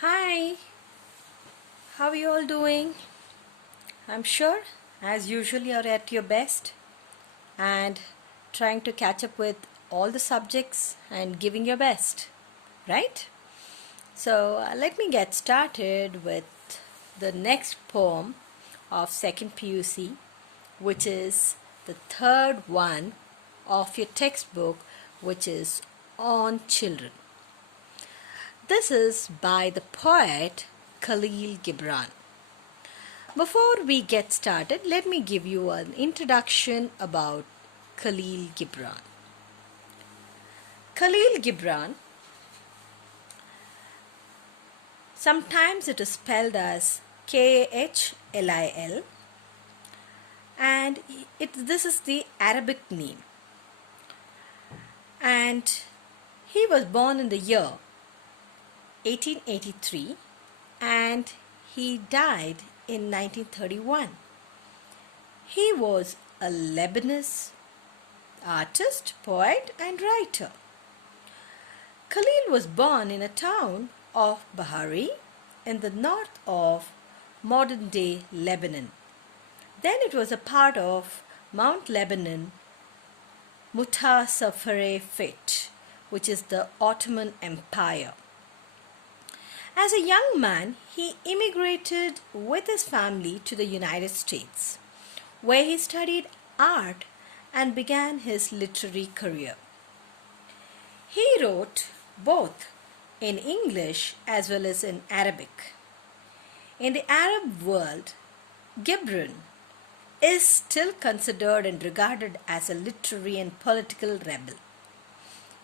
Hi, how are you all doing? I'm sure, as usual, you're at your best and trying to catch up with all the subjects and giving your best, right? So, let me get started with the next poem of second PUC, which is the third one of your textbook, which is on children. This is by the poet Khalil Gibran. Before we get started, let me give you an introduction about Khalil Gibran. Khalil Gibran, sometimes it is spelled as Khalil, and this is the Arabic name. And he was born in the year 1883 and he died in 1931. He was a Lebanese artist, poet, and writer. Khalil was born in a town of Bahari in the north of modern-day Lebanon. Then it was a part of Mount Lebanon Mutassafarefet, which is the Ottoman Empire. As a young man, he immigrated with his family to the United States, where he studied art and began his literary career. He wrote both in English as well as in Arabic. In the Arab world, Gibran is still considered and regarded as a literary and political rebel.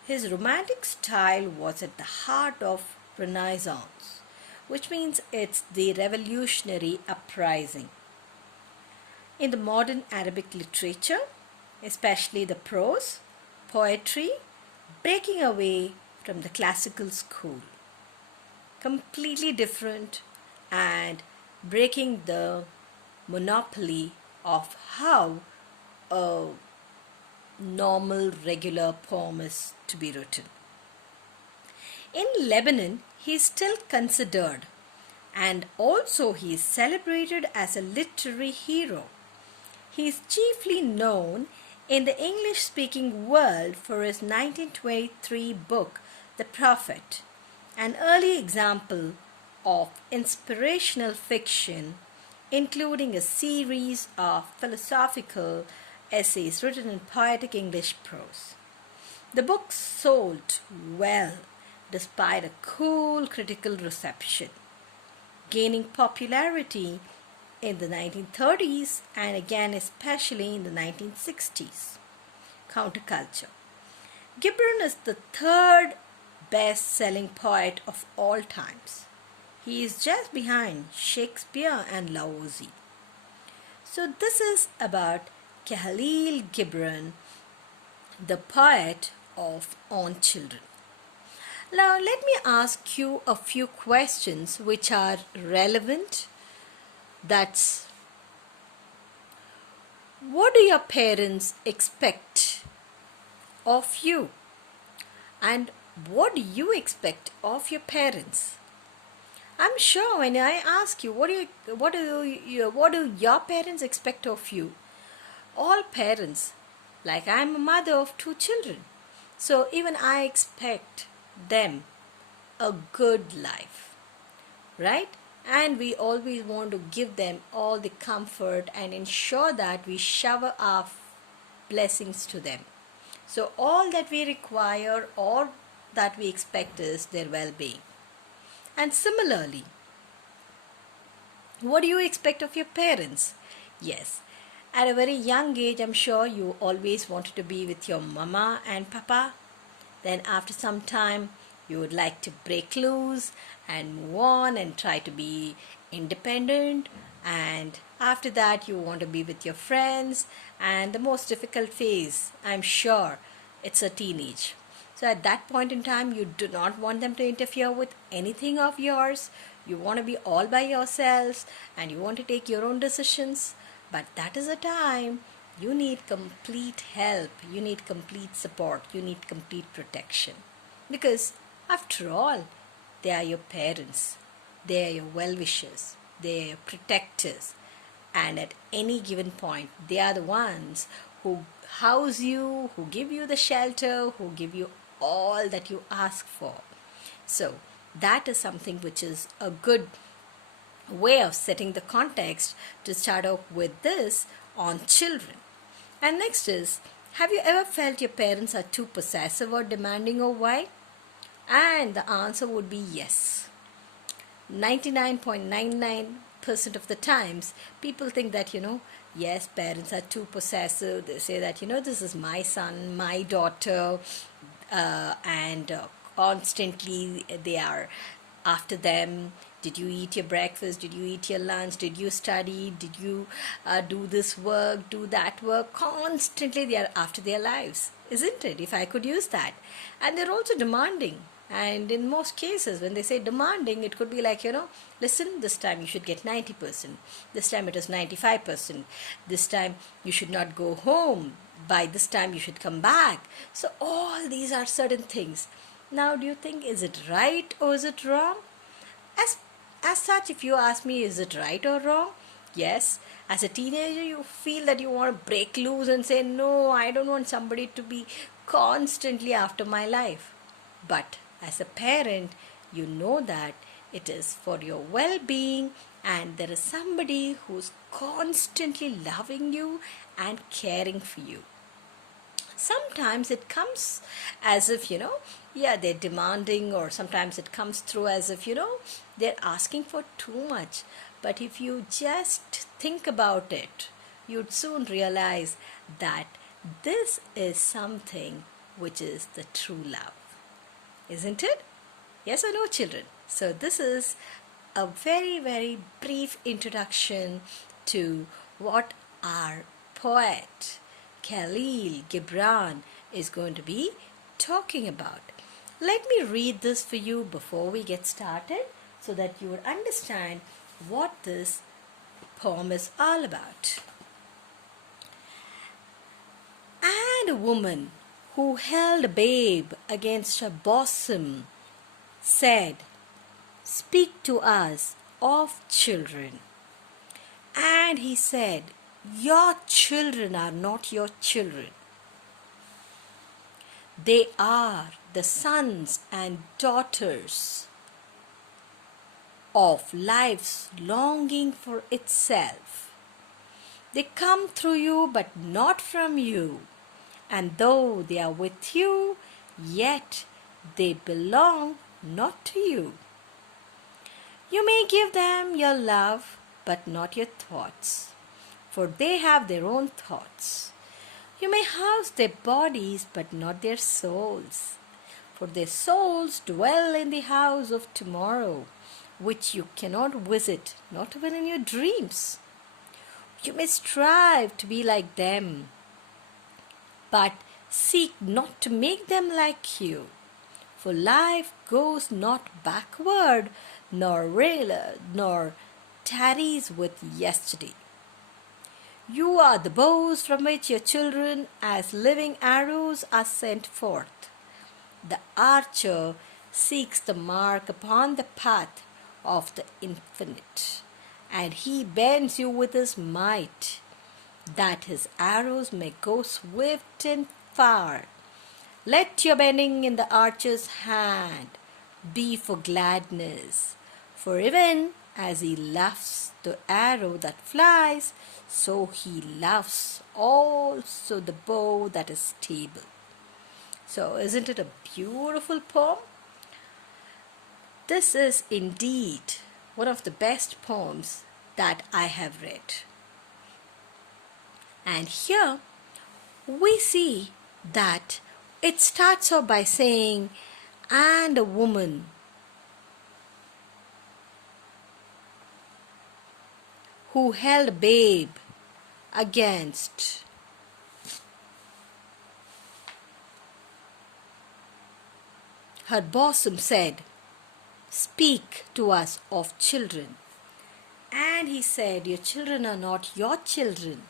His romantic style was at the heart of Renaissance, which means it's the revolutionary uprising. In the modern Arabic literature, especially the prose, poetry, breaking away from the classical school. Completely different and breaking the monopoly of how a normal, regular poem is to be written. In Lebanon, he is still considered and also he is celebrated as a literary hero. He is chiefly known in the English-speaking world for his 1923 book, The Prophet, an early example of inspirational fiction, including a series of philosophical essays written in poetic English prose. The book sold well despite a cool critical reception, gaining popularity in the 1930s and again especially in the 1960s. Counterculture. Gibran is the third best-selling poet of all times. He is just behind Shakespeare and Laozi. So this is about Khalil Gibran, the poet of On Children. Now let me ask you a few questions which are relevant. That's, what do your parents expect of you? And what do you expect of your parents? I'm sure when I ask you what do your parents expect of you? All parents, like I'm a mother of 2 children, so even I expect them a good life, right? And we always want to give them all the comfort and ensure that we shower our blessings to them. So all that we require or that we expect is their well-being. And similarly, what do you expect of your parents? Yes, at a very young age, I'm sure you always wanted to be with your mama and papa. Then after some time, you would like to break loose and move on and try to be independent. And after that, you want to be with your friends. And the most difficult phase, I'm sure, it's a teenage. So at that point in time, you do not want them to interfere with anything of yours. You want to be all by yourselves and you want to take your own decisions. But that is a time you need complete help, you need complete support, you need complete protection. Because after all, they are your parents. They are your well-wishers. They are your protectors. And at any given point, they are the ones who house you, who give you the shelter, who give you all that you ask for. So that is something which is a good way of setting the context to start off with this on children. And next is, have you ever felt your parents are too possessive or demanding, or why? And the answer would be yes. 99.99% of the times, people think that, yes, parents are too possessive. They say that, this is my son, my daughter, and constantly they are after them. Did you eat your breakfast? Did you eat your lunch? Did you study? Did you do this work, do that work? Constantly they are after their lives, isn't it? If I could use that. And they're also demanding. And in most cases, when they say demanding, it could be like, listen, this time you should get 90%. This time it is 95%. This time you should not go home. By this time you should come back. So all these are certain things. Now, do you think, is it right or is it wrong? As such, if you ask me, is it right or wrong? Yes. As a teenager, you feel that you want to break loose and say, no, I don't want somebody to be constantly after my life. But as a parent, you know that it is for your well-being, and there is somebody who's constantly loving you and caring for you. Sometimes it comes as if, they're demanding, or sometimes it comes through as if, they're asking for too much. But if you just think about it, you'd soon realize that this is something which is the true love. Isn't it? Yes or no, children? So this is a very, very brief introduction to what our poet Khalil Gibran is going to be talking about. Let me read this for you before we get started so that you would understand what this poem is all about. And a woman who held a babe against her bosom said, "Speak to us of children." And he said, "Your children are not your children. They are the sons and daughters of life's longing for itself. They come through you but not from you. And though they are with you, yet they belong not to you. You may give them your love but not your thoughts, for they have their own thoughts. You may house their bodies but not their souls, for their souls dwell in the house of tomorrow, which you cannot visit, not even in your dreams. You may strive to be like them, but seek not to make them like you, for life goes not backward, nor tarries with yesterday. You are the bows from which your children as living arrows are sent forth. The archer seeks the mark upon the path of the infinite, and he bends you with his might, that his arrows may go swift and far. Let your bending in the archer's hand be for gladness, for even as he loves the arrow that flies, so he loves also the bow that is stable. So isn't it a beautiful poem? This is indeed one of the best poems that I have read. And here we see that it starts off by saying, and a woman who held a babe against her bosom said, "Speak to us of children." And he said, "Your children are not your children."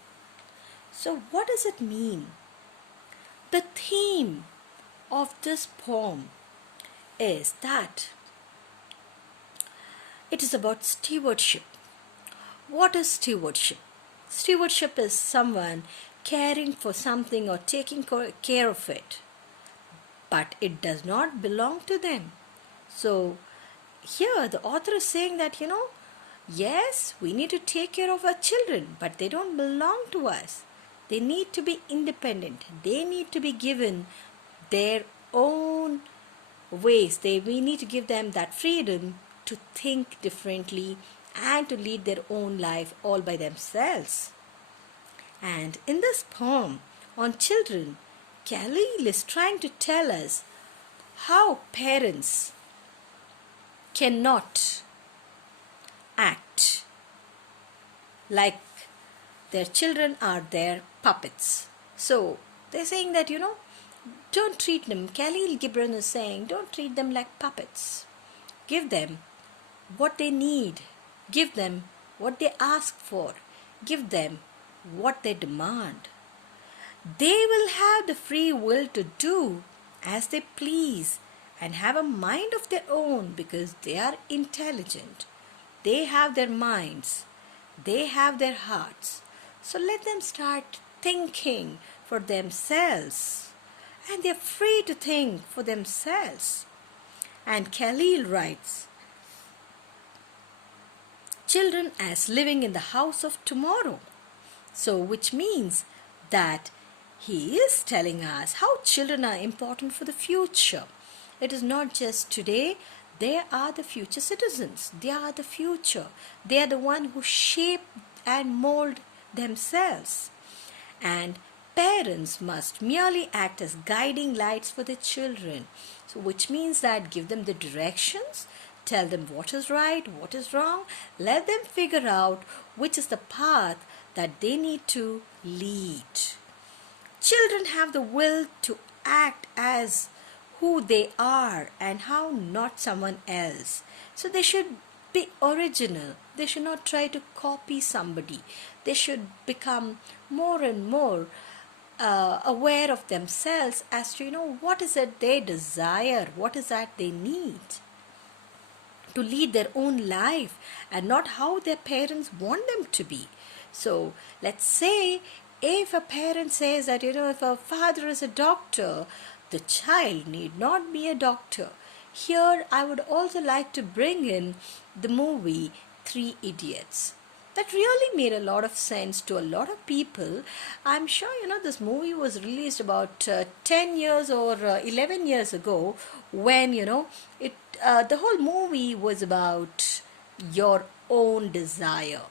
So what does it mean? The theme of this poem is that It is about stewardship. What is stewardship? Stewardship is someone caring for something or taking care of it, but it does not belong to them. So, here the author is saying that, yes, we need to take care of our children, but they don't belong to us. They need to be independent. They need to be given their own ways. We need to give them that freedom to think differently and to lead their own life all by themselves. And in this poem on children, Khalil is trying to tell us how parents cannot act like their children are their puppets. So they're saying that, don't treat them. Khalil Gibran is saying, don't treat them like puppets. Give them what they need. Give them what they ask for. Give them what they demand. They will have the free will to do as they please and have a mind of their own because they are intelligent. They have their minds. They have their hearts. So let them start thinking for themselves. And they're free to think for themselves. And Khalil writes, children as living in the house of tomorrow. So which means that he is telling us how children are important for the future. It is not just today. They are the future citizens. They are the future. They are the one who shape and mold themselves. And parents must merely act as guiding lights for their children. So which means that give them the directions, tell them what is right, what is wrong, let them figure out which is the path that they need to lead. Children have the will to act as who they are and how not someone else. So they should be original. They should not try to copy somebody. They should become more and more aware of themselves as to, what is it they desire, what is that they need to lead their own life and not how their parents want them to be. So let's say if a parent says that, if a father is a doctor, the child need not be a doctor. Here I would also like to bring in the movie Three Idiots. That really made a lot of sense to a lot of people. I'm sure, this movie was released about 10 years or 11 years ago when, the whole movie was about your own desire.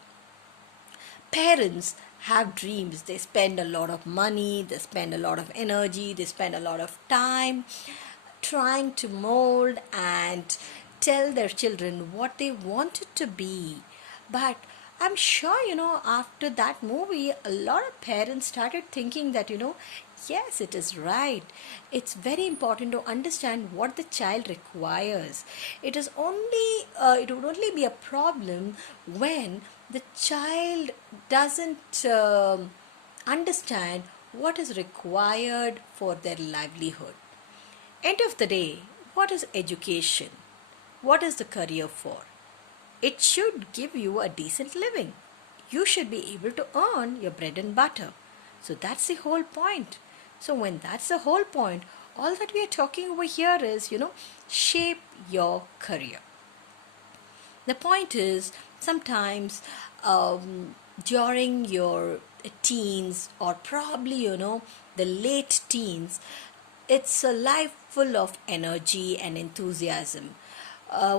Parents have dreams. They spend a lot of money, they spend a lot of energy, they spend a lot of time trying to mold and tell their children what they want it to be. But I'm sure, after that movie, a lot of parents started thinking that, yes, it is right. It's very important to understand what the child requires. It would only be a problem when the child doesn't understand what is required for their livelihood. End of the day, what is education? What is the career for? It should give you a decent living. You should be able to earn your bread and butter. So that's the whole point. So when that's the whole point, all that we are talking over here is, shape your career. The point is, sometimes during your teens or probably, the late teens, it's a life full of energy and enthusiasm.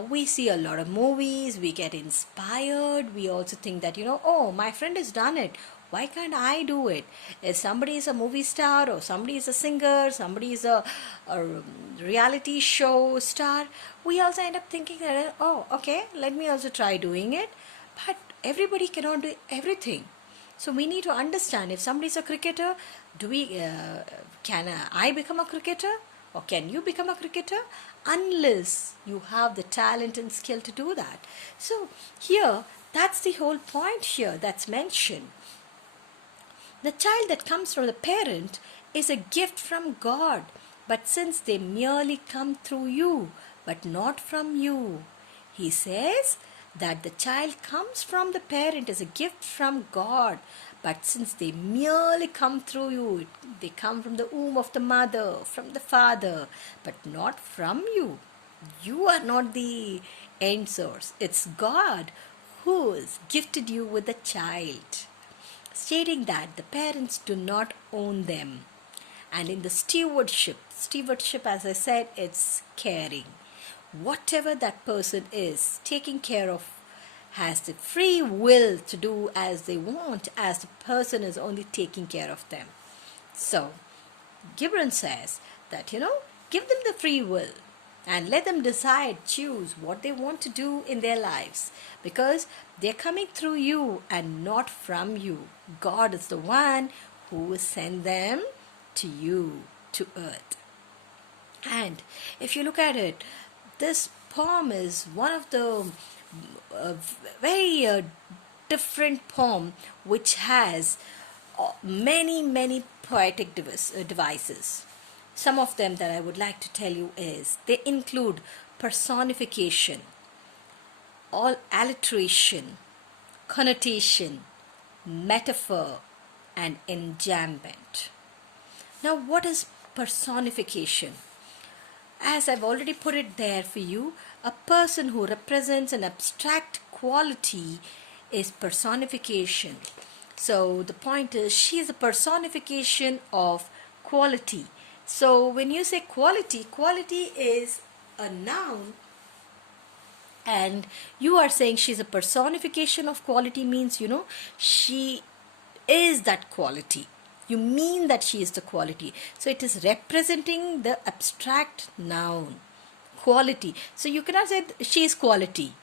We see a lot of movies, we get inspired, we also think that, oh, my friend has done it. Why can't I do it? If somebody is a movie star or somebody is a singer, somebody is a reality show star, we also end up thinking that, oh, okay, let me also try doing it. But everybody cannot do everything. So we need to understand if somebody is a cricketer, can I become a cricketer? Or can you become a cricketer? Unless you have the talent and skill to do that. So here, that's the whole point here that's mentioned. The child that comes from the parent is a gift from God, but since they merely come through you, but not from you, he says that the child comes from the parent is a gift from God. But since they merely come through you, they come from the womb of the mother, from the father, but not from you. You are not the end source. It's God who has gifted you with a child, stating that the parents do not own them. And in the stewardship, as I said, it's caring. Whatever that person is taking care of has the free will to do as they want, as the person is only taking care of them. So, Gibran says that, give them the free will and let them decide, choose what they want to do in their lives, because they're coming through you and not from you. God is the one who will send them to you, to earth. And if you look at it, this poem is one of the very different poem which has many poetic devices. Some of them that I would like to tell you is they include personification, all alliteration, connotation, metaphor, and enjambment. Now, what is personification? As I've already put it there for you, a person who represents an abstract quality is personification. So the point is, she is a personification of quality. So when you say quality, quality is a noun, and you are saying she's a personification of quality means, she is that quality. You mean that she is the quality. So it is representing the abstract noun, quality. So you cannot say she is quality.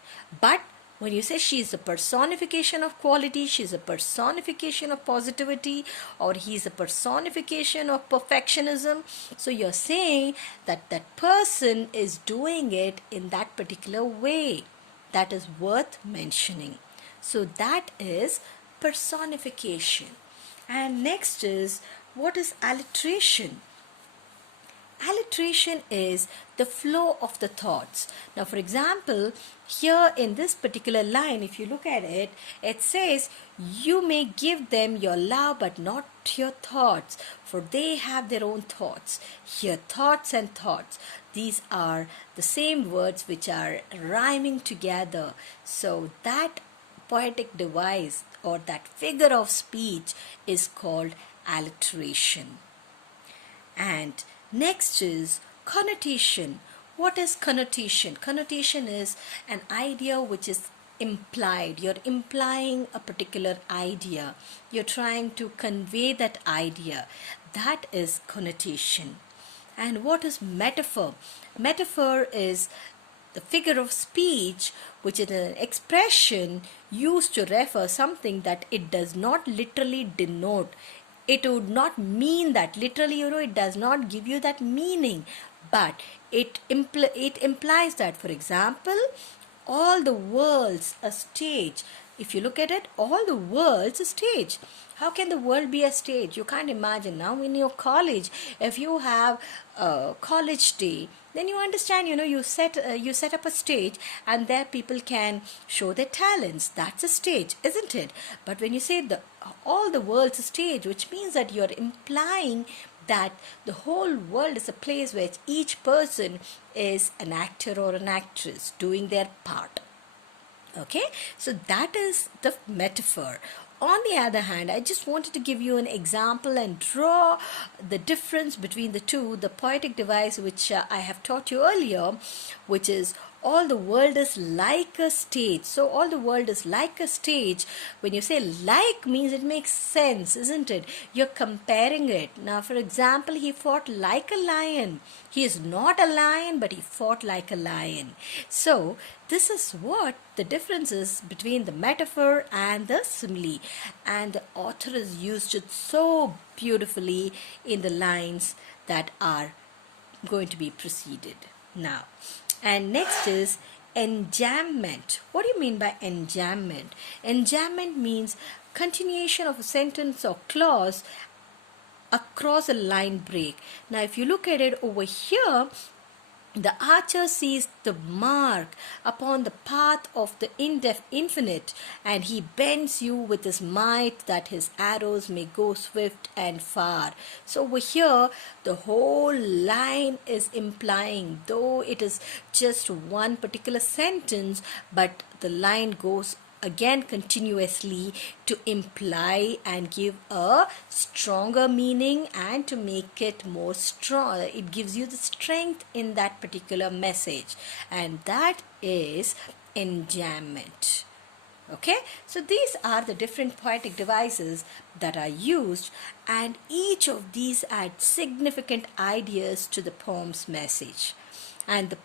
But when you say she is a personification of quality, she is a personification of positivity, or he is a personification of perfectionism. So you're saying that that person is doing it in that particular way. That is worth mentioning. So that is personification. And next is, what is alliteration? Alliteration is the flow of the thoughts. Now, for example, here in this particular line, if you look at it, it says, you may give them your love but not your thoughts, for they have their own thoughts. Here, thoughts and thoughts, these are the same words which are rhyming together. So that poetic device or that figure of speech is called alliteration. And next is connotation. What is connotation? Connotation is an idea which is implied. You're implying a particular idea. You're trying to convey that idea. That is connotation. And what is metaphor? Metaphor is the figure of speech which is an expression used to refer something that it does not literally denote. It would not mean that literally, it does not give you that meaning, but it implies that, for example, all the world's a stage. If you look at it, all the world's a stage. How can the world be a stage? You can't imagine. Now in your college, if you have a college day, then you understand, you set up a stage, and there people can show their talents. That's a stage, isn't it? But when you say all the world's a stage, which means that you're implying that the whole world is a place where each person is an actor or an actress doing their part. Okay, so that is the metaphor. On the other hand, I just wanted to give you an example and draw the difference between the two, the poetic device which I have taught you earlier, which is all the world is like a stage. So all the world is like a stage. When you say like means it makes sense, isn't it? You're comparing it. Now, for example, he fought like a lion. He is not a lion, but he fought like a lion. So this is what the difference is between the metaphor and the simile. And the author has used it so beautifully in the lines that are going to be preceded now. And next is enjambment. What do you mean by enjambment? Enjambment means continuation of a sentence or clause across a line break. Now, if you look at it over here, The archer sees the mark upon the path of the infinite, and he bends you with his might that his arrows may go swift and far. So over here, the whole line is implying, though it is just one particular sentence, but the line goes again continuously to imply and give a stronger meaning and to make it more strong. It gives you the strength in that particular message, and that is enjambment. Okay, so these are the different poetic devices that are used, and each of these adds significant ideas to the poem's message. And the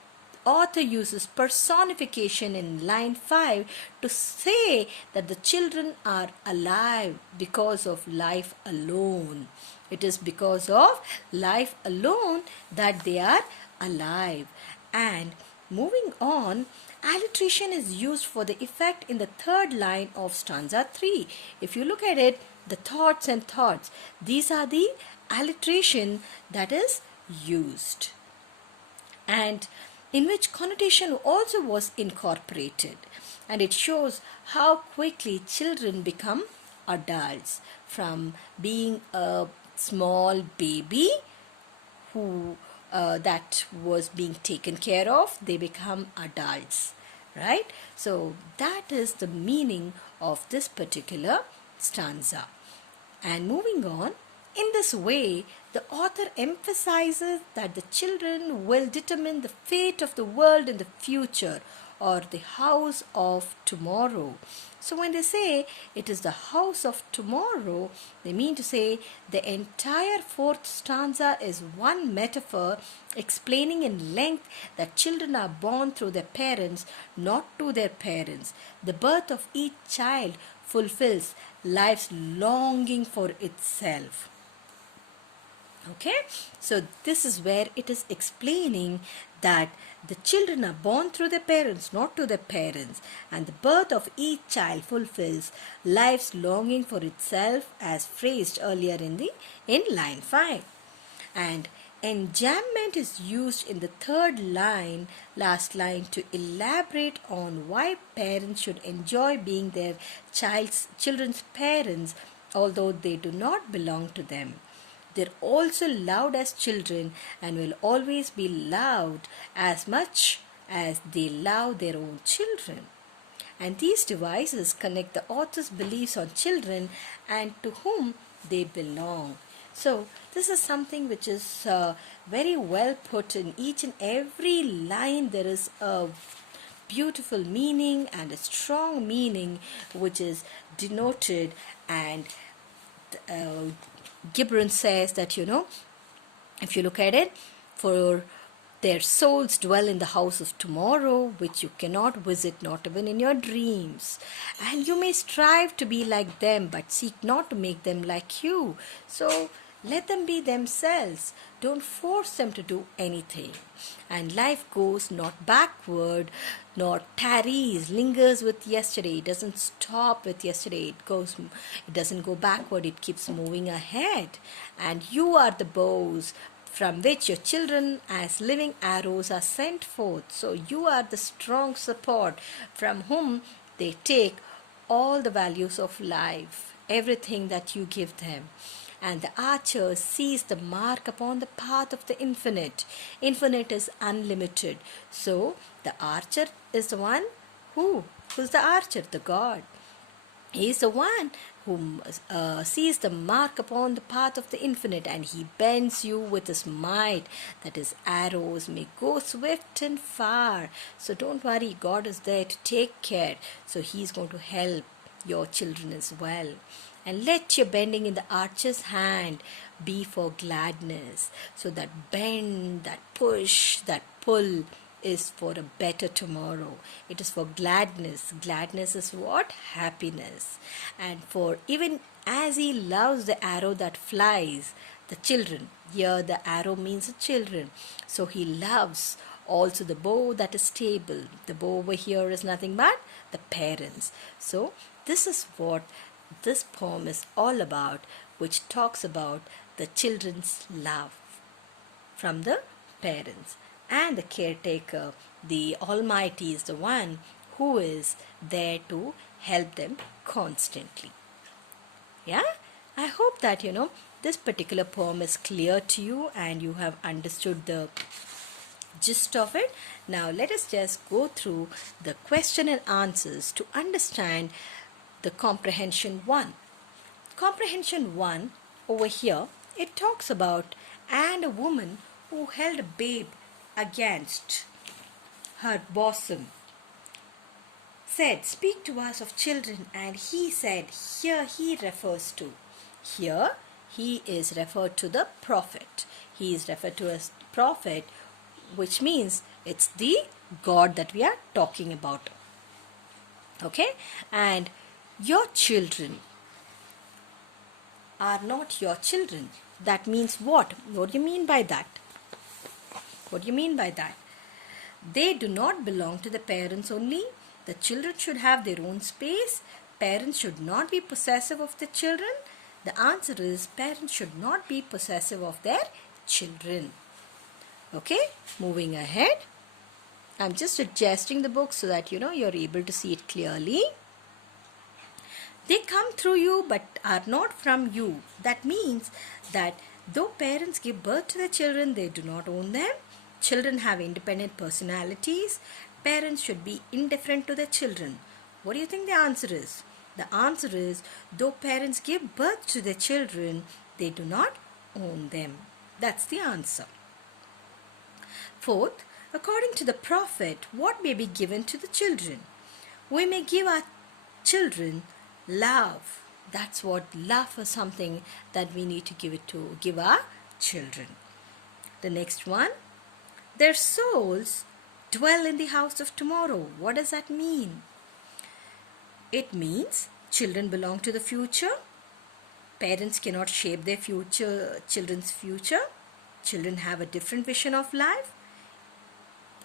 author uses personification in line 5 to say that the children are alive because of life alone. It is because of life alone that they are alive. And moving on, alliteration is used for the effect in the third line of stanza 3. If you look at it, the thoughts and thoughts, these are the alliteration that is used, and in which connotation also was incorporated, and it shows how quickly children become adults from being a small baby who that was being taken care of. They become adults, right? So that is the meaning of this particular stanza. And moving on, in this way, the author emphasizes that the children will determine the fate of the world in the future, or the house of tomorrow. So when they say it is the house of tomorrow, they mean to say the entire fourth stanza is one metaphor explaining in length that children are born through their parents, not to their parents. The birth of each child fulfills life's longing for itself. Okay, so this is where it is explaining that the children are born through their parents, not to their parents, and the birth of each child fulfills life's longing for itself, as phrased earlier in line 5. And enjambment is used in the third line, last line, to elaborate on why parents should enjoy being their children's parents, although they do not belong to them. They're also loved as children and will always be loved as much as they love their own children. And these devices connect the author's beliefs on children and to whom they belong. So this is something which is very well put. In each and every line there is a beautiful meaning and a strong meaning which is denoted. And Gibran says that, if you look at it, for their souls dwell in the house of tomorrow, which you cannot visit, not even in your dreams. And you may strive to be like them, but seek not to make them like you. So let them be themselves. Don't force them to do anything. And life goes not backward, nor tarries, lingers with yesterday. It doesn't stop with yesterday. It doesn't go backward. It keeps moving ahead. And you are the bows from which your children as living arrows are sent forth. So you are the strong support from whom they take all the values of life, everything that you give them. And the archer sees the mark upon the path of the infinite. Infinite is unlimited. So the archer is the one who's the archer? The God. He is the one who sees the mark upon the path of the infinite, and he bends you with his might, that his arrows may go swift and far. So don't worry, God is there to take care. So he's going to help your children as well. And let your bending in the archer's hand be for gladness. So that bend, that push, that pull is for a better tomorrow. It is for gladness. Gladness is what? Happiness. And for even as he loves the arrow that flies, the children. Here the arrow means the children. So he loves also the bow that is stable. The bow over here is nothing but the parents. So this is what this poem is all about, which talks about the children's love from the parents. and the caretaker, the Almighty, is the one who is there to help them constantly. Yeah, I hope that this particular poem is clear to you and you have understood the gist of it. Now let us just go through the question and answers to understand the comprehension 1. Comprehension 1 over here, it talks about and a woman who held a babe against her bosom said, "Speak to us of children." And he said, here he refers to, here he is referred to the prophet. He is referred to as prophet, which means it's the God that we are talking about. Okay? And your children are not your children. That means what? What do you mean by that? What do you mean by that? They do not belong to the parents only. The children should have their own space. Parents should not be possessive of the children. The answer is parents should not be possessive of their children. Okay, moving ahead. I'm just adjusting the book so that you're able to see it clearly. They come through you but are not from you. That means that though parents give birth to the children, they do not own them. Children have independent personalities. Parents should be indifferent to their children. What do you think the answer is? The answer is, though parents give birth to their children, they do not own them. That's the answer. Fourth, according to the prophet, what may be given to the children? We may give our children love. That's what love is, something that we need to give our children. The next one, their souls dwell in the house of tomorrow. What does that mean? It means children belong to the future. Parents cannot shape their children's future. Children have a different vision of life.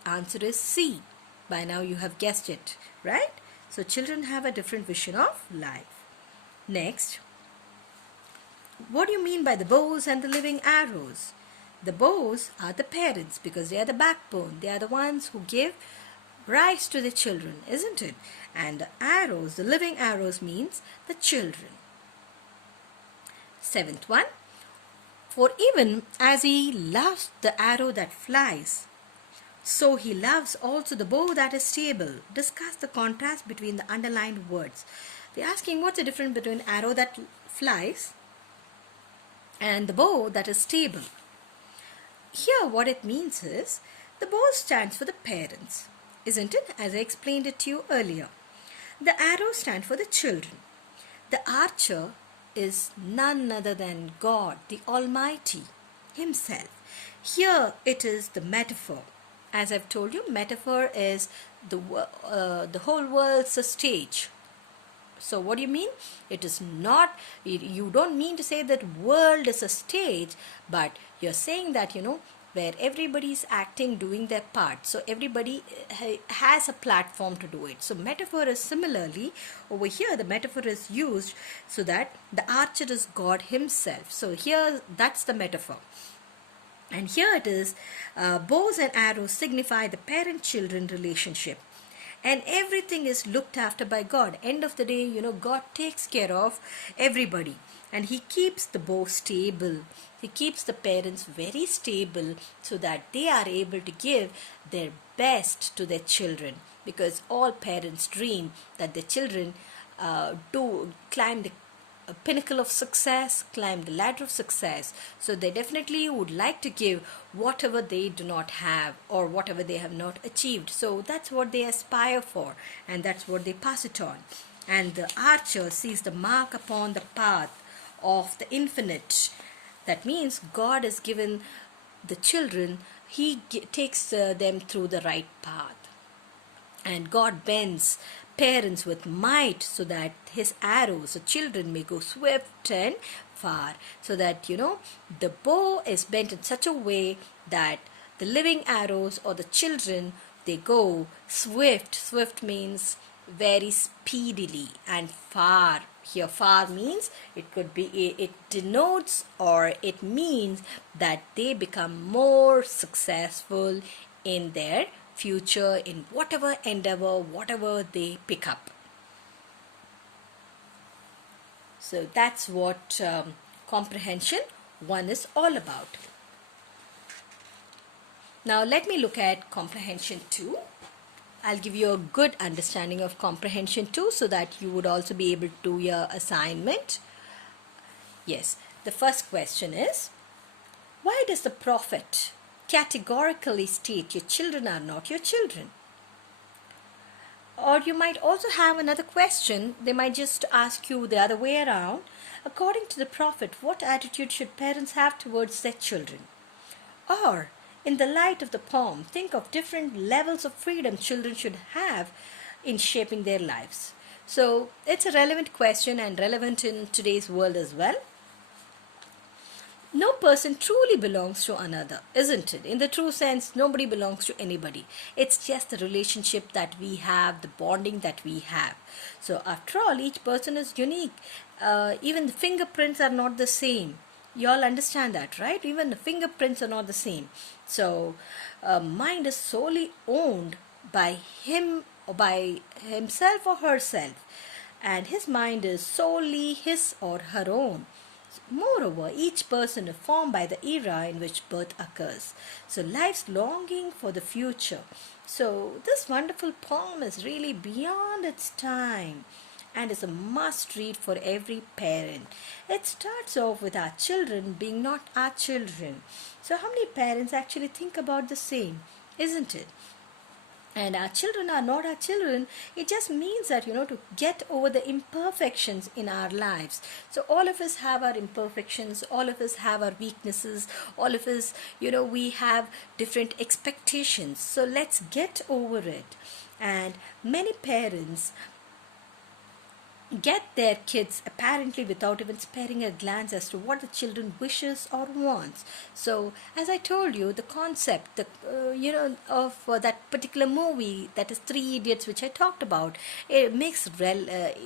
Answer is C. By now you have guessed it, right? So children have a different vision of life. Next, what do you mean by the bows and the living arrows? The bows are the parents because they are the backbone. They are the ones who give rise to the children, isn't it? And the arrows, the living arrows, means the children. Seventh one, for even as he loves the arrow that flies, so he loves also the bow that is stable. Discuss the contrast between the underlined words. They're asking what's the difference between arrow that flies and the bow that is stable. Here what it means is, the bow stands for the parents, isn't it? As I explained it to you earlier. The arrow stands for the children. The archer is none other than God, the Almighty Himself. Here it is the metaphor. As I've told you, metaphor is the whole world's a stage. So what do you mean? It is not, you don't mean to say that world is a stage, but you're saying that, where everybody is acting, doing their part. So everybody has a platform to do it. So metaphor is similarly, over here the metaphor is used so that the archer is God Himself. So here, that's the metaphor. And here it is, bows and arrows signify the parent-children relationship. And everything is looked after by God. End of the day, God takes care of everybody. And He keeps the bow stable. He keeps the parents very stable so that they are able to give their best to their children. Because all parents dream that their children do climb the pinnacle of success, climb the ladder of success. So they definitely would like to give whatever they do not have or whatever they have not achieved. So that's what they aspire for, and that's what they pass it on. And the archer sees the mark upon the path of the infinite. That means God has given the children, He takes them through the right path. And God bends parents with might so that His arrows, the children, may go swift and far. So that, the bow is bent in such a way that the living arrows or the children, they go swift. Swift means very speedily, and far. Here far means it denotes or it means that they become more successful in their future, in whatever endeavor, whatever they pick up. So that's what comprehension 1 is all about. Now let me look at comprehension 2. I'll give you a good understanding of comprehension 2 so that you would also be able to do your assignment. Yes, the first question is, why does the prophet categorically state your children are not your children? Or you might also have another question. They might just ask you the other way around. According to the prophet, what attitude should parents have towards their children? Or, in the light of the poem, think of different levels of freedom children should have in shaping their lives. So, it's a relevant question and relevant in today's world as well. No person truly belongs to another, isn't it? In the true sense, nobody belongs to anybody. It's just the relationship that we have, the bonding that we have. So after all, each person is unique. Even the fingerprints are not the same. You all understand that, right? Even the fingerprints are not the same. So mind is solely owned by him or by himself or herself. And his mind is solely his or her own. Moreover, each person is formed by the era in which birth occurs. So life's longing for the future. So this wonderful poem is really beyond its time and is a must read for every parent. It starts off with our children being not our children. So how many parents actually think about the same, isn't it? And our children are not our children. It just means that, to get over the imperfections in our lives. So all of us have our imperfections, all of us have our weaknesses, all of us, we have different expectations. So let's get over it. And many parents get their kids apparently without even sparing a glance as to what the children wishes or wants. So as I told you, the concept of that particular movie, that is Three Idiots, which I talked about, it makes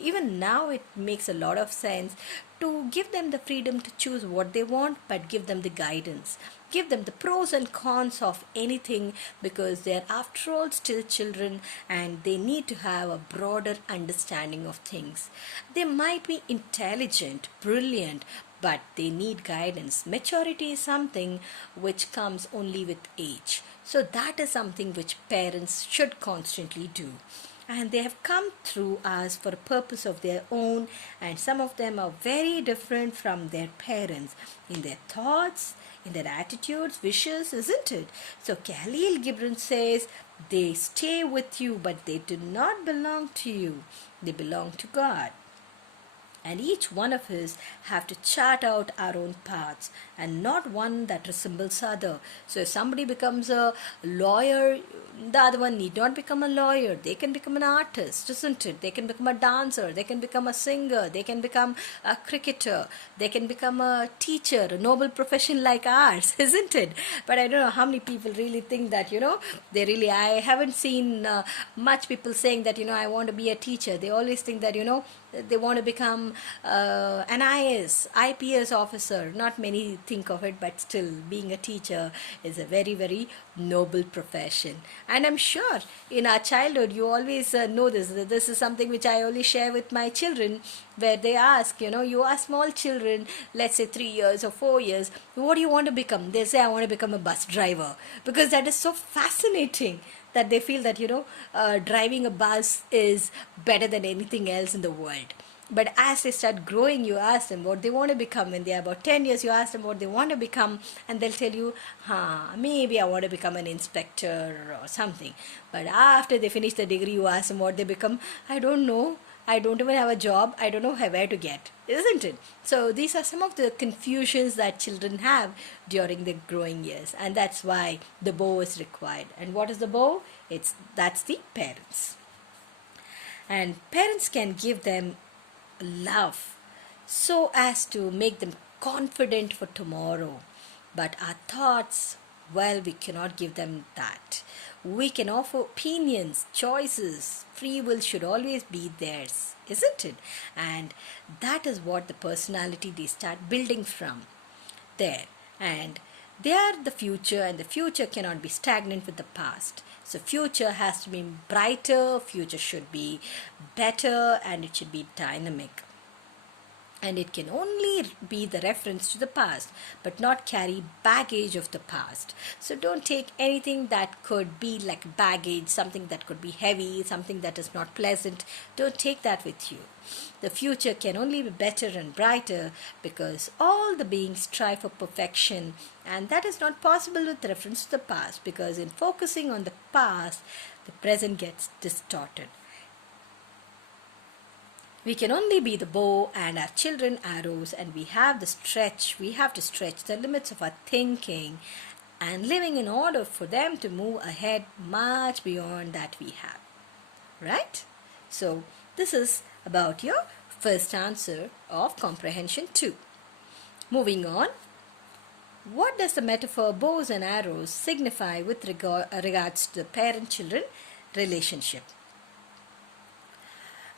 even now it makes a lot of sense to give them the freedom to choose what they want, but give them the guidance. Give them the pros and cons of anything, because they are after all still children and they need to have a broader understanding of things. They might be intelligent, brilliant, but they need guidance. Maturity is something which comes only with age. So that is something which parents should constantly do. And they have come through us for a purpose of their own, and some of them are very different from their parents in their thoughts, in their attitudes, wishes, isn't it? So Khalil Gibran says, they stay with you, but they do not belong to you. They belong to God. And each one of us have to chart out our own paths, and not one that resembles other. So if somebody becomes a lawyer, the other one need not become a lawyer. They can become an artist, isn't it? They can become a dancer, they can become a singer, they can become a cricketer, they can become a teacher, a noble profession like ours, isn't it? But I don't know how many people really think that, I haven't seen much people saying that, I want to be a teacher. They always think that, they want to become an IPS officer. Not many think of it, but still being a teacher is a very, very noble profession. And I'm sure in our childhood you always know this. This is something which I only share with my children, where they ask, you are small children, let's say 3 years or 4 years, what do you want to become? They say, I want to become a bus driver, because that is so fascinating that they feel that, driving a bus is better than anything else in the world. But as they start growing, you ask them what they want to become. When they are about 10 years, you ask them what they want to become, and they'll tell you, maybe I want to become an inspector or something. But after they finish the degree, you ask them what they become. I don't know. I don't even have a job. I don't know where to get, isn't it? So these are some of the confusions that children have during their growing years, and that's why the bow is required. And what is the bow? That's the parents. And parents can give them love so as to make them confident for tomorrow. But our thoughts, well, we cannot give them that. We can offer opinions, choices. Free will should always be theirs, isn't it? And that is what the personality they start building from there. And They are the future, and the future cannot be stagnant with the past. So future has to be brighter, future should be better, and it should be dynamic. And it can only be the reference to the past, but not carry baggage of the past. So don't take anything that could be like baggage, something that could be heavy, something that is not pleasant. Don't take that with you. The future can only be better and brighter because all the beings strive for perfection, and that is not possible with reference to the past, because in focusing on the past, the present gets distorted. We can only be the bow and our children arrows, and we have to stretch the limits of our thinking and living in order for them to move ahead much beyond that we have. Right? So this is about your first answer of comprehension 2. Moving on, what does the metaphor bows and arrows signify with regards to the parent-children relationship?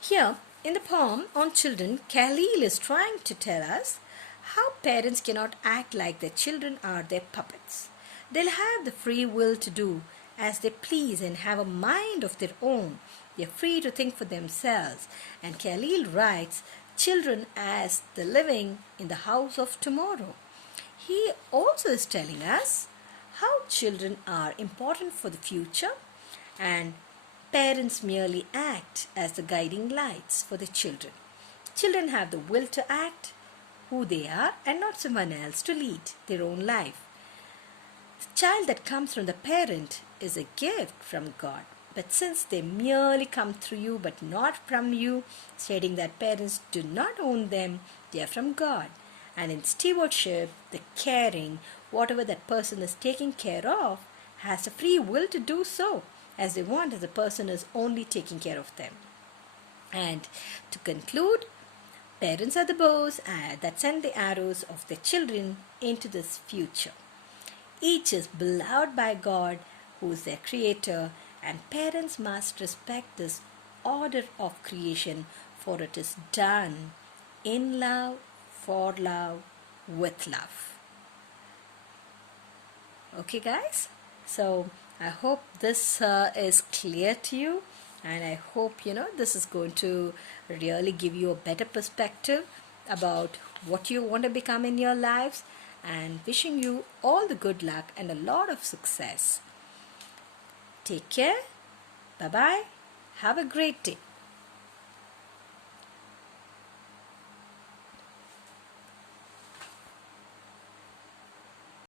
Here, in the poem on children, Khalil is trying to tell us how parents cannot act like their children are their puppets. They'll have the free will to do as they please and have a mind of their own. They're free to think for themselves. And Khalil writes children as the living in the house of tomorrow. He also is telling us how children are important for the future, and parents merely act as the guiding lights for the children. Children have the will to act who they are and not someone else to lead their own life. The child that comes from the parent is a gift from God. But since they merely come through you but not from you, stating that parents do not own them, they are from God. And in stewardship, the caring, whatever that person is taking care of, has the free will to do so as they want, as the person is only taking care of them. And to conclude, parents are the bows that send the arrows of their children into this future. Each is beloved by God, who is their creator, and parents must respect this order of creation, for it is done in love, for love, with love. Okay, guys? So I hope this is clear to you, and I hope this is going to really give you a better perspective about what you want to become in your lives, and wishing you all the good luck and a lot of success. Take care. Bye bye. Have a great day.